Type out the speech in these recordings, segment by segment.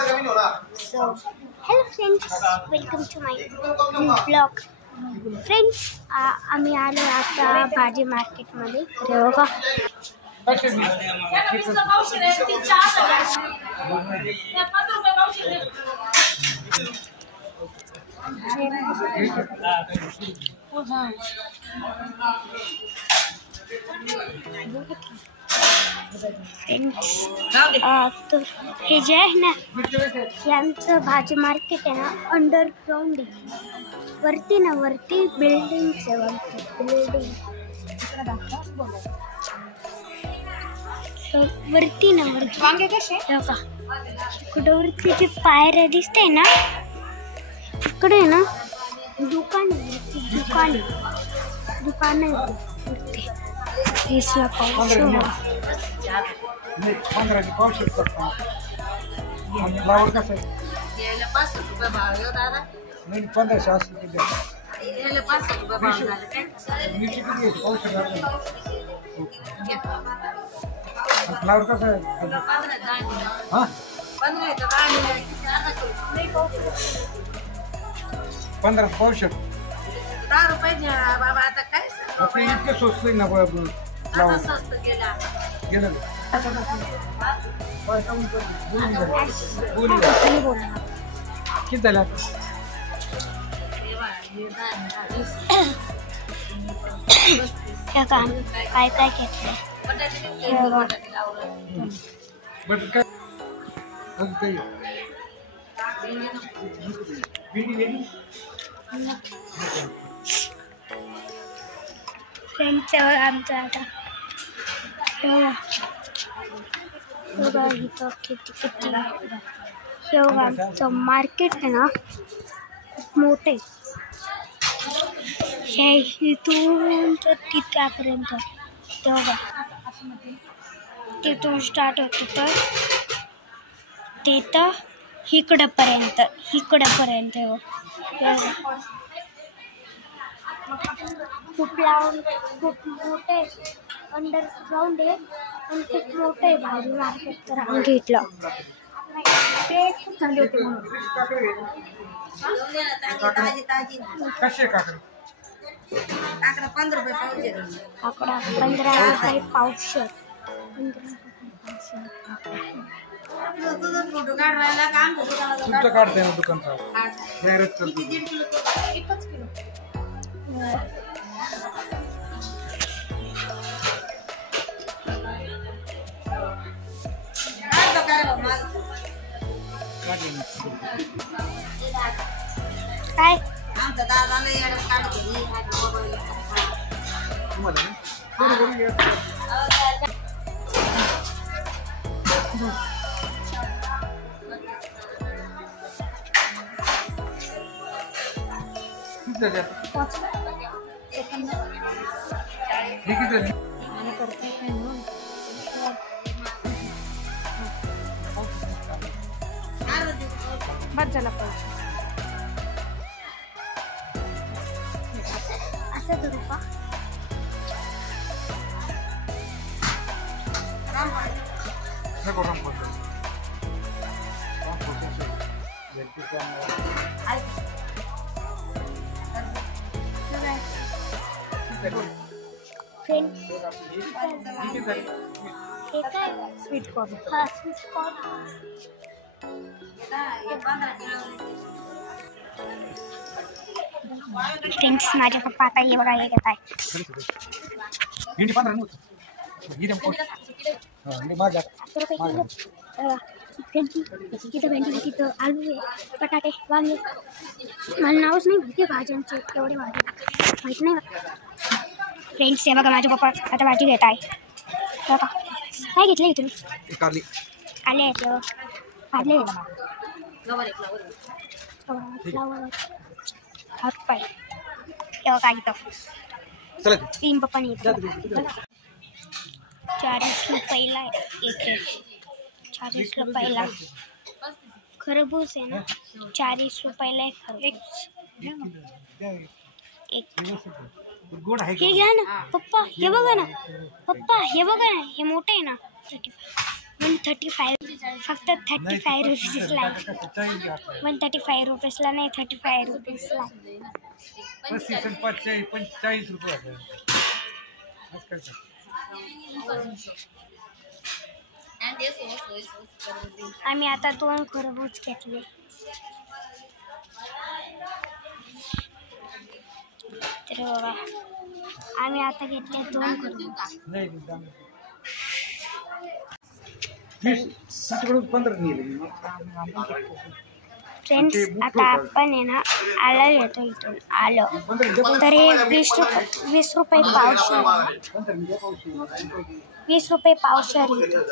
So, hello friends, welcome to my new vlog. Friends, आम्ही आलो आता भाजी मार्केट मध्ये. बघा फ्रेंड्स, तो हे जे आहे ना यांचं भाजी मार्केट आहे ना अंडरग्राउंड आहे. वरती बिल्डिंग वरती वांगे कसे इकडे वरती जे पायऱ्या दिसते ना इकडे ना दुकान आहे वरती. इसला पाऊस फ्लावर कसं आहे? याला 500 रुपये भाव आहे दादा. नाही 1500 असते ते. याला 500 रुपये भाव झाले काय? नीचे किती आहे? पाऊस झाला. फ्लावर कसं आहे? 15 हां 15 तर आणि किती अर्धा किलो नाही पाऊस. 15 पाऊस 10 रुपये द्या बाबा. आता काय आपण इतके स्वस्त ना फ्लावर स्वस्त गेला किती झाला? काय घेतलं फ्रेंडच्यावर आमचं आता बघा इथं किती एवढं आमचं मार्केट आहे ना खूप मोठे. हे इथून तर तिथपर्यंत तेव्हा तिथून स्टार्ट होतं तर तिथं इकडंपर्यंत खूप मोठे अंडरग्राउंड आहे आणि खूप मोठं आहे भाजी मार्केट. तर आम्ही घेतलं ते खूप चांगले होते म्हणून. काकडा 15 रुपये पावशेर. काकडा 15 रुपये पावशेर. फोटो काढवायला काम तुमचं काढताय ना दुकानचा डायरेक्ट करतो. 1 किलो काय आमचा दादाला येडा काढतो. झाला पाहिजे असं करू का? Sweet corn. हा स्वीट कॉर्न. फ्रेंड्स, माझे पप्पा आता हे बघा हे घेत आहे. तिथं भेंडी तिथं आलू आहे, बटाटे, वांगे. मला नावच नाही माहिती भाज्यांचे एवढे माहिती नाही. फ्रेंड्स, हे बघा माझे पप्पा आता भाजी घेत आहे. बघा काय घेतलं तुम्ही? कारले घेतलं. कारले पाय तेव्हा काय घेतो तीन पप्पानी 40 रुपयाला एक. 40 रुपयाला खरबूज आहे ना 40 रुपयाला एक. हे घ्या ना पप्पा. हे बघा ना पप्पा, हे बघा ना हे मोठे आहे ना. 135 फक्त 35 रुपीजला आहे. 135 रुपीजला नाही, 35 रुपीजला. 35 आणि 45 रुपये आहे. आम्ही आता 2 खरबूज घेतले. तर बघा आम्ही आता घेतले 2 खरबूज. फ्रेंड्स आता आपण आहे ना आलं घेतो इथून आलं. तर हे 20 रुपये पावशेर आहे. 20 रुपये पावशेर इथं.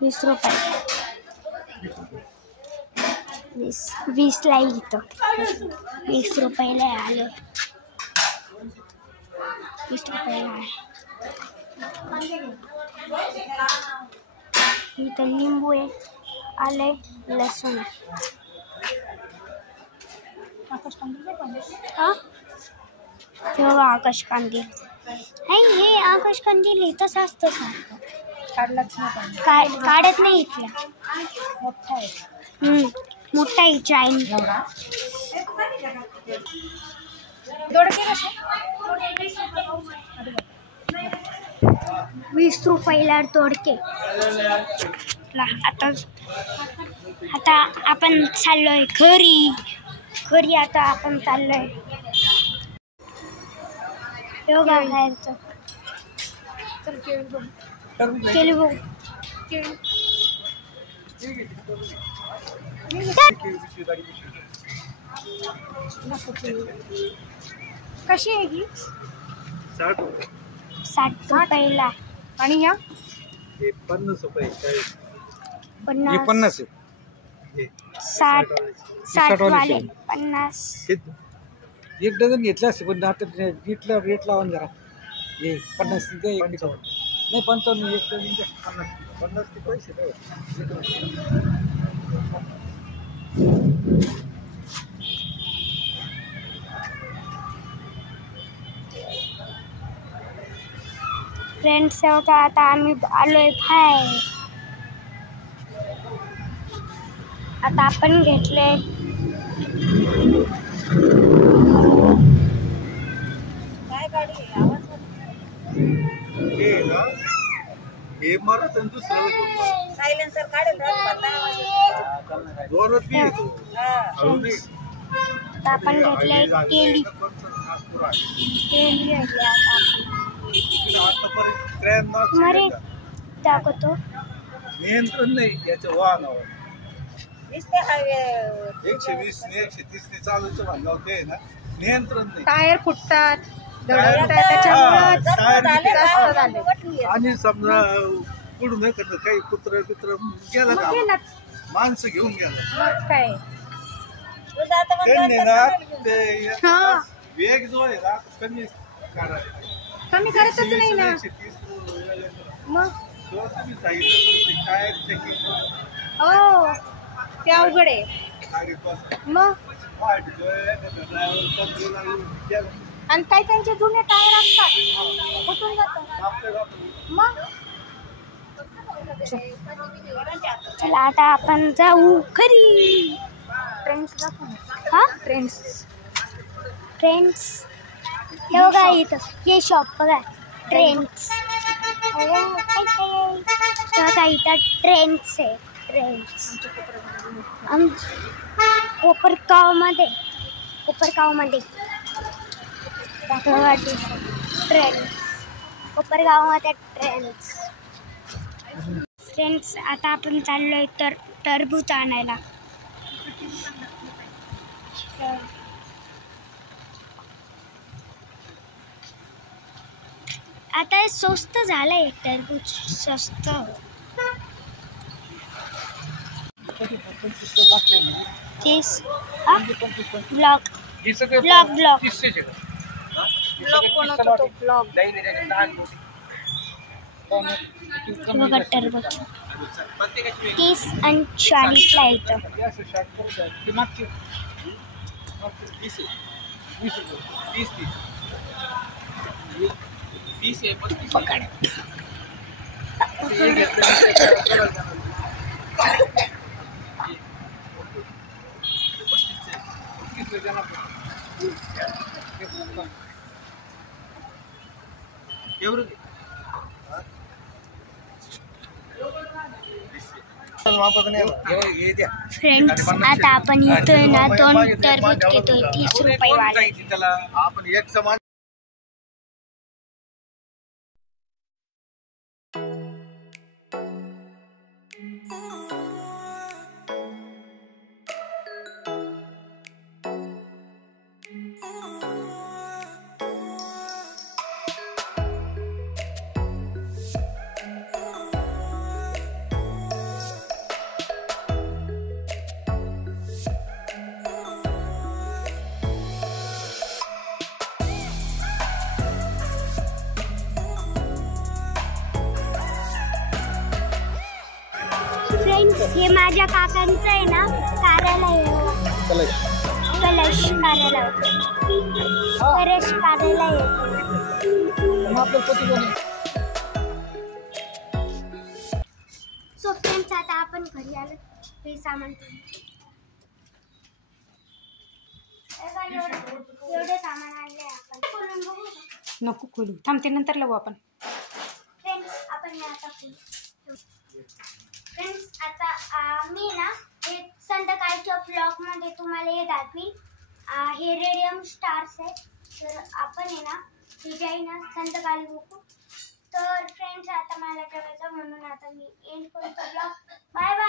20 रुपये 20 ला इथं 20 रुपयाला आलं. 20 रुपयाला आहे. इथं लिंबू आहे, आले, लसूण आहे. ते बघा आकाश कंदील. हे आकाश कंदील इथंच असतं सारखं. काढत नाही इथल्या. मोठा आहे चायनी. 20 रुपयाला तोडके. आता आपण चाललोय घरी. आता आपण चाललोय योगा बाहेरचं. केली भाऊ कशी आहे ही? 60 रुपयाला. आणि ह्या 50 रुपये. 50 60 वाले 50. एक डझन घेतले असते पण आता रेट लावून जरा 50 नाही 55. एक डझन 50 ते पैसे फ्रेंड्स होता. आता आम्ही आलोय बाहेर. आता आपण घेतले काय गाडी आवाज हे मरत सायलेन्सर काढेल. आता आपण घेतले केळी घेतली. आता आपण मरे दाखवतो. नियंत्रण नाही याच्या वाहनावर. 120 ने 130 ने चालूचं भांगाव ते ना नियंत्रण नाही. टायर फुटतात आणि समजा पुढून काही कुत्र गेला का माणसं घेऊन गेला काय वेग जो आहे ना कमी कमी करतच नाही ना. मग तुम्ही सांगितलं टायर चेकिंग हो ते अवघड आहे. मग आणि काही त्यांचे जुने टायर असतात कुठून जातात. मग चला आता आपण जाऊ घरी. ट्रेंड्स हे बघा इथं हे शॉप बघा ट्रेंड्स. बघा इथं ट्रेंड्स आहे. ट्रेंड्स कोपरगावमध्ये ट्रेंड्स कोपरगावमध्ये ट्रेंड्स. फ्रेंड्स आता आपण चाललोय तर टरबूज आणायला. आता स्वस्त झालंय टरबूज. स्वस्त 30 ब्लॉक बघा टरबूज 30 आणि 40 ला येतं. पकड. फ्रेंड्स आता आपण इथं ना 2 टरबूज घेतोय 30 रुपये वाले. आपण एक समान फ्रेंड्स हे माझ्या काकांचं आहे ना कार्यालय कलश कार्यालय कलश कार्यालय. सो फ्रेंड्स आता आपण घरी आलो हे सामान एवढे सामान आणले आपण खोलून बघू का? नको खोलू थांबते नंतर लावू आपण. फ्रेंड्स आपण हे आता खोलू. फ्रेंड्स आता मी ना हे संध्याकाळच्या ब्लॉगमध्ये तुम्हाला हे दाखवीन. हे रेडियम स्टार्स आहे तर आपण आहे ना तिच्याही ना संध्याकाळी बघू. तर फ्रेंड्स आता मला जेवायचं म्हणून आता मी एंड करतो ब्लॉग. बाय.